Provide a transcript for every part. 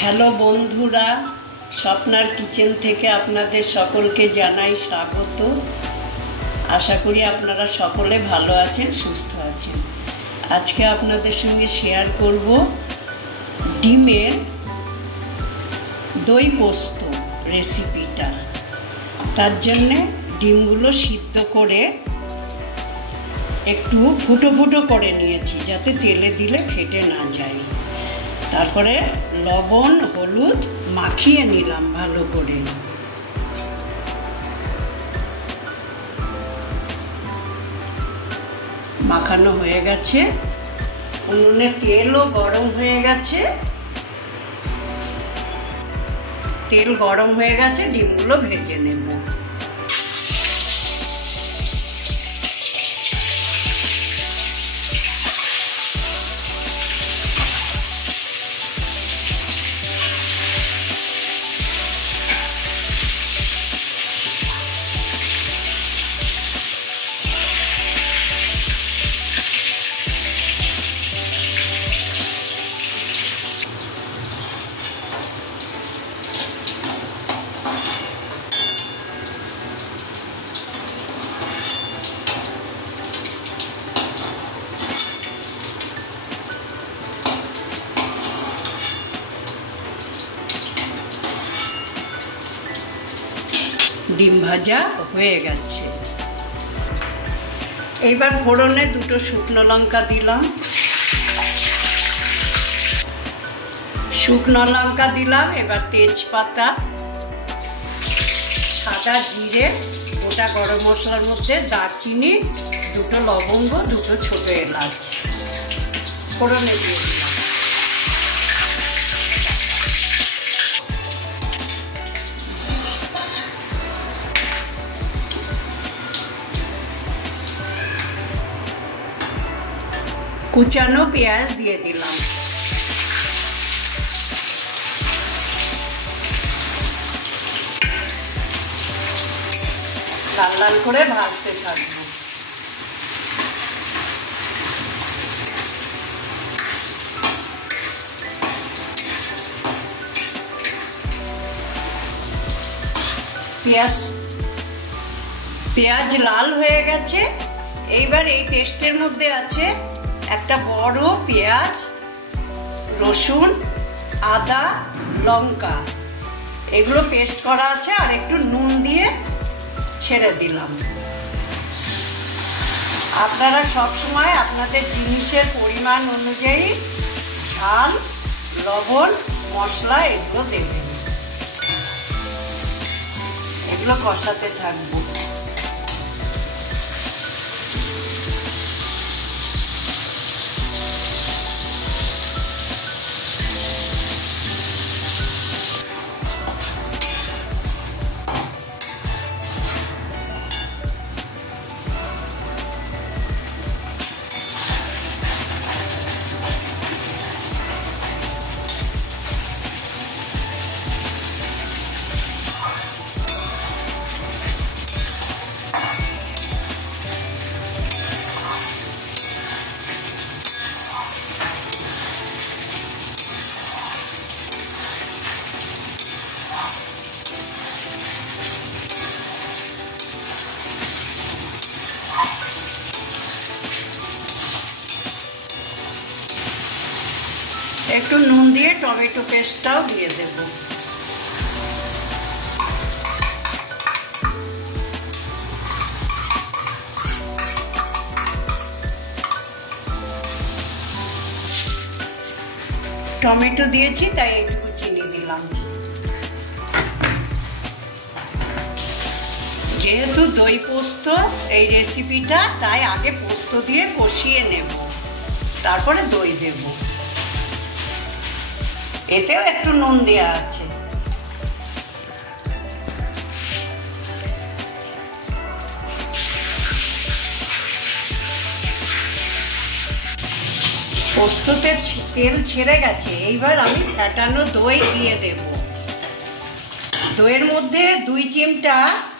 Hello বন্ধুরা, স্বপ্নার kitchen থেকে আপনাদের সকলকে জানাই স্বাগত। আশা করি আপনারা সকলে ভালো আছেন, সুস্থ আছেন। আজকে আপনাদের সঙ্গে শেয়ার করব ডিমের দই পোস্ত রেসিপিটা। তার জন্যে ডিমগুলো সিদ্ধ করে একটু ফুটো ফুটো করে নিয়েছি, যাতে তেলে দিলে ফেটে না যায়। তারপরে লবণ হলুদ মাখিয়ে নিলাম ভালো করে। মাখানো হয়ে গেছে, উনুনে তেলও গরম হয়ে গেছে। তেল গরম হয়ে গেছে, ডিমগুলো ভেজে নেব। ডিম ভাজা হয়ে গেছে। এইবার ফোড়নে দুটো শুকনো লঙ্কা দিলাম, এবার তেজপাতা, সাদা জিরে, গোটা গরম মশলার মধ্যে দারচিনি, দুটো লবঙ্গ, দুটো ছোট এলাচ ফোড়নে দিয়ে দিলাম। কুচানো পেঁয়াজ দিয়ে দিলাম। লাল লাল করে ভাজতে থাকবো। পেঁয়াজ লাল হয়ে গেছে। এইবার এই পেস্টের মধ্যে আছে একটা বড় পেঁয়াজ, রসুন, আদা, লঙ্কা, এগুলো পেস্ট করা আছে, আর একটু নুন দিয়ে ছেড়ে দিলাম। আপনারা সবসময় আপনাদের জিনিসের পরিমাণ অনুযায়ী ঝাল, লবণ, মশলা এগুলো দেবেন। এগুলো কষাতে থাকবো। একটু নুন দিয়ে টমেটো পেস্টটাও দিয়ে দেব। টমেটো দিয়েছি তাই একটু চিনি দিলাম। যেহেতু দই পোস্ত এই রেসিপিটা, তাই আগে পোস্ত দিয়ে কষিয়ে নেব, তারপরে দই দেব। এতেও একটু নুন দেওয়া আছে। পোস্ততে তেল ছেড়ে গেছে। এইবার আমি ফ্যাটানো দই দিয়ে দেব। দইয়ের মধ্যে 2 চিমটা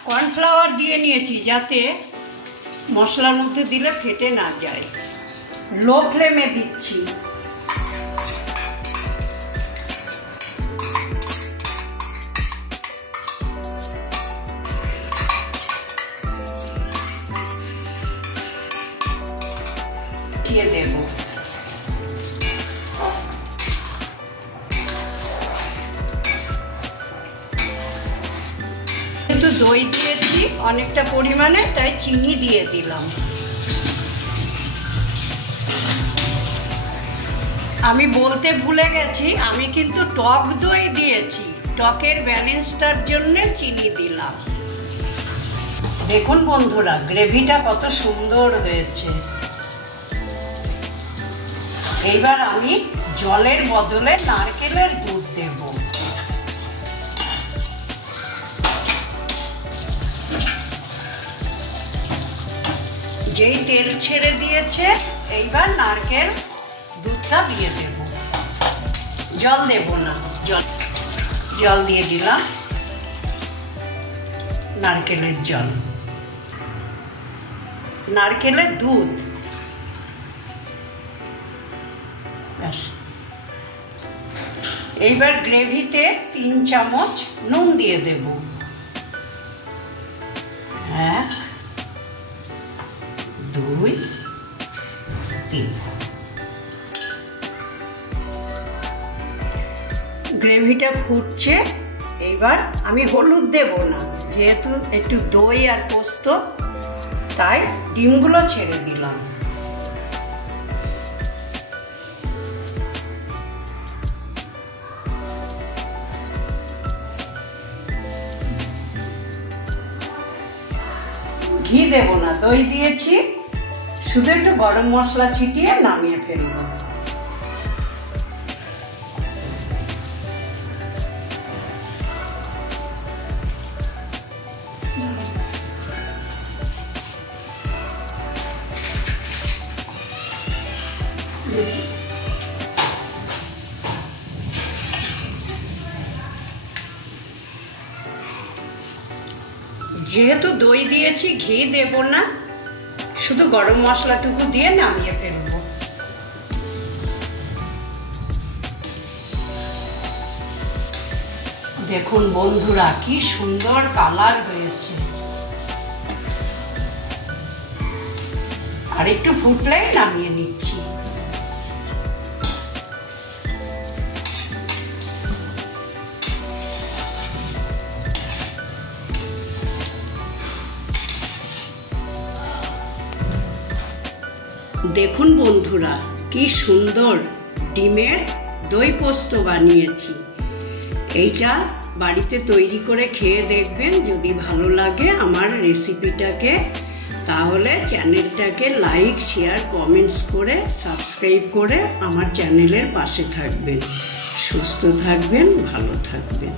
কর্নফ্লাওয়ার দিয়ে নিয়েছি, যাতে মশলার মধ্যে দিলে ফেটে না যায়। লো ফ্লেমে দিচ্ছি। দই দিয়েছি অনেকটা পরিমাণে, তাই চিনি দিয়ে দিলাম। আমি বলতে ভুলে গেছি, আমি কিন্তু টক দই দিয়েছি, টকের ব্যালেন্সটার জন্য চিনি দিলাম। দেখুন বন্ধুরা, গ্রেভিটা কত সুন্দর হয়েছে। এইবার আমি জলের বদলে নারকেলের দুধ দেব। যেই তেল ছেড়ে দিয়েছে, এইবার নারকেল দুধটা দিয়ে দেব। জল দেব না, জল দিয়ে দিলাম, নারকেলের জল, নারকেলের দুধ। ব্যাস। এইবার গ্রেভিতে 3 চামচ নুন দিয়ে দেব। 1 2 3। গ্রেভিটা ফুটছে। এইবার আমি হলুদ দেব না, যেহেতু একটু দই আর পোস্ত, তাই ডিমগুলো ছেড়ে দিলাম। ঘি দেব না, দই দিয়েছি, শুধু একটু গরম মশলা ছিটিয়ে নামিয়ে ফেলবো। যেহেতু দই দিয়েছি, ঘি দেব না, শুধু গরম মশলাটুকু দিয়ে নামিয়ে ফেলব। দেখুন বন্ধুরা, কি সুন্দর কালার হয়েছে। আর একটু ফুটলেই নামিয়ে নিচ্ছি। দেখুন বন্ধুরা, কি সুন্দর ডিমের দই পোস্ত বানিয়েছি। এইটা বাড়িতে তৈরি করে খেয়ে দেখবেন। যদি ভালো লাগে আমার রেসিপিটাকে, তাহলে চ্যানেলটাকে লাইক, শেয়ার, কমেন্টস করে সাবস্ক্রাইব করে আমার চ্যানেলের পাশে থাকবেন। সুস্থ থাকবেন, ভালো থাকবেন।